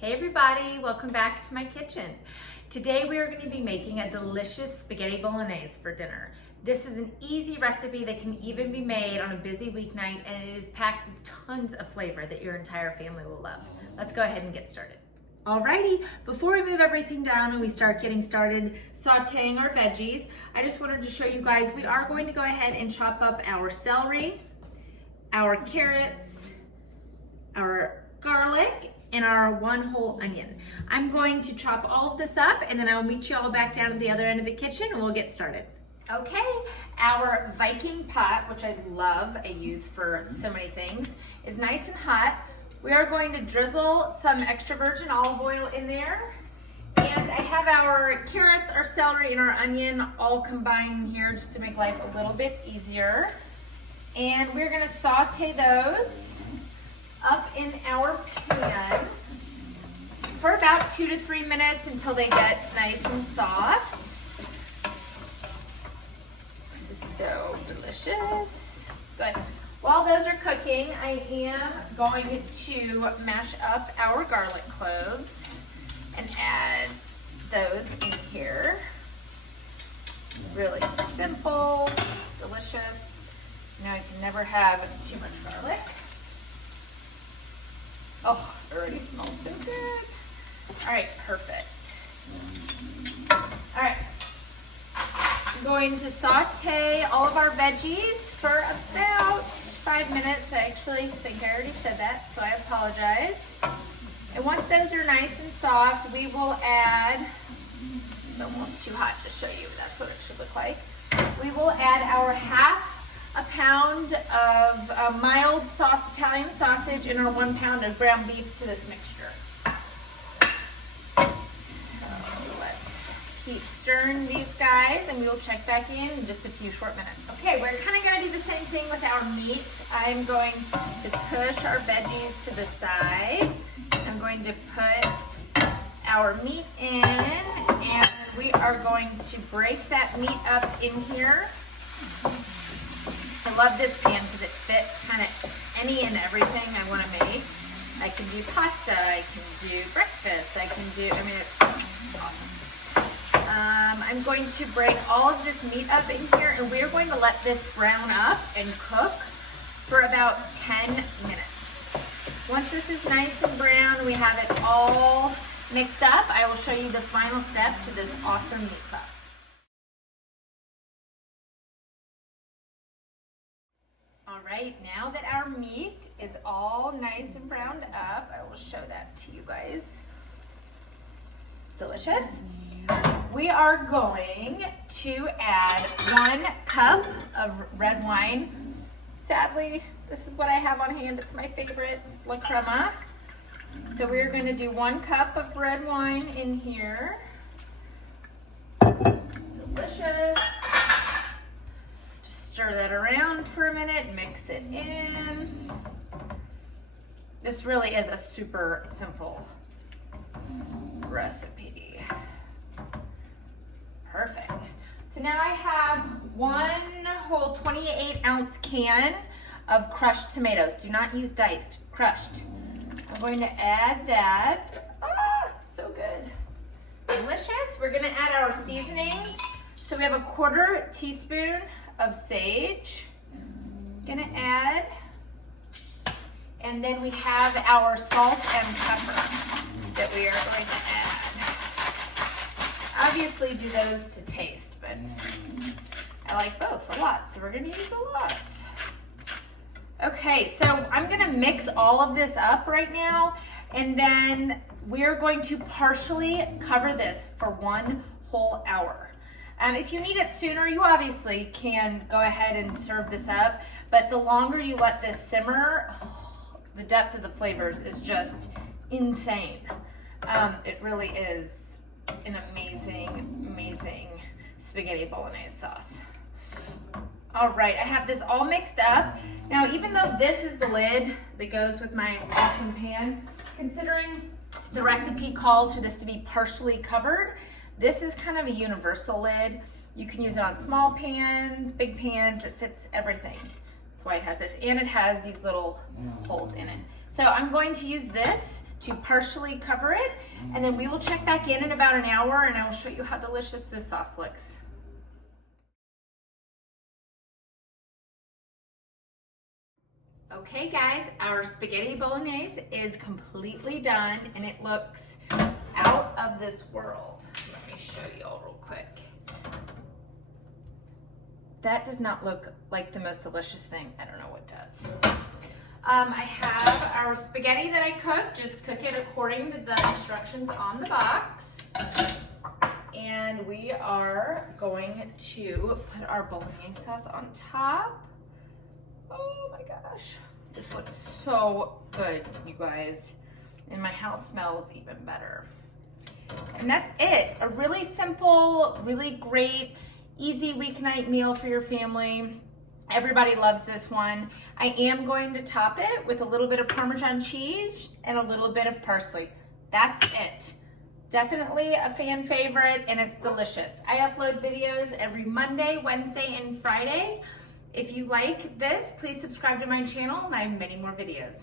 Hey everybody, welcome back to my kitchen. Today we are going to be making a delicious spaghetti bolognese for dinner. This is an easy recipe that can even be made on a busy weeknight, and it is packed with tons of flavor that your entire family will love. Let's go ahead and get started. Alrighty, before we move everything down and we start getting started sauteing our veggies, I just wanted to show you guys we are going to go ahead and chop up our celery, our carrots, our garlic, and our one whole onion. I'm going to chop all of this up and then I'll meet you all back down at the other end of the kitchen and we'll get started. Okay, our Viking pot, which I love, I use for so many things, is nice and hot. We are going to drizzle some extra virgin olive oil in there. And I have our carrots, our celery, and our onion all combined here just to make life a little bit easier. And we're gonna saute those up in our pan for about 2 to 3 minutes until they get nice and soft. This is so delicious. But while those are cooking, I am going to mash up our garlic cloves and add those in here. Really simple, delicious. You know, I can never have too much garlic. Oh, it already smells so good. All right, perfect. All right, I'm going to saute all of our veggies for about 5 minutes. I actually think I already said that, so I apologize. And once those are nice and soft, we will add, it's almost too hot to show you, that's what it should look like. We will add our half a pound of mild sauce Italian sausage and our 1 pound of ground beef to this mixture. So let's keep stirring these guys and we will check back in just a few short minutes. Okay, we're kind of going to do the same thing with our meat. I'm going to push our veggies to the side. I'm going to put our meat in and we are going to break that meat up in here. I love this pan because it fits kind of any and everything I want to make. I can do pasta, I can do breakfast, I mean, it's awesome. I'm going to break all of this meat up in here and we're going to let this brown up and cook for about 10 minutes. Once this is nice and brown, we have it all mixed up, I will show you the final step to this awesome meat sauce. All right, now that our meat is all nice and browned up, I will show that to you guys. Delicious. We are going to add 1 cup of red wine. Sadly, this is what I have on hand. It's my favorite. It's La Crema. So we're going to do 1 cup of red wine in here. Delicious. Stir that around for a minute, mix it in. This really is a super simple recipe. Perfect. So now I have 1 whole 28-ounce can of crushed tomatoes. Do not use diced, crushed. I'm going to add that. Ah, so good. Delicious. We're gonna add our seasonings. So we have a 1/4 teaspoon of sage, gonna add, and then we have our salt and pepper that we are going to add. Obviously do those to taste, but I like both a lot, so we're gonna use a lot. Okay, so I'm gonna mix all of this up right now, and then we're going to partially cover this for 1 whole hour. If you need it sooner, you obviously can go ahead and serve this up, but the longer you let this simmer, the depth of the flavors is just insane. It really is an amazing, amazing spaghetti bolognese sauce. All right, I have this all mixed up. Now, even though this is the lid that goes with my awesome pan, considering the recipe calls for this to be partially covered, this is kind of a universal lid. You can use it on small pans, big pans, it fits everything. That's why it has this, and it has these little holes in it. So I'm going to use this to partially cover it, and then we will check back in about an hour and I will show you how delicious this sauce looks. Okay guys, our spaghetti bolognese is completely done and it looks out of this world. Let me show you all real quick. That does not look like the most delicious thing. I don't know what does. I have our spaghetti that I cooked. Just cook it according to the instructions on the box. And we are going to put our bolognese sauce on top. Oh my gosh. This looks so good, you guys. And my house smells even better. And that's it. A really simple, really great, easy weeknight meal for your family. Everybody loves this one. I am going to top it with a little bit of Parmesan cheese and a little bit of parsley. That's it. Definitely a fan favorite and it's delicious. I upload videos every Monday, Wednesday, and Friday. If you like this, please subscribe to my channel and I have many more videos.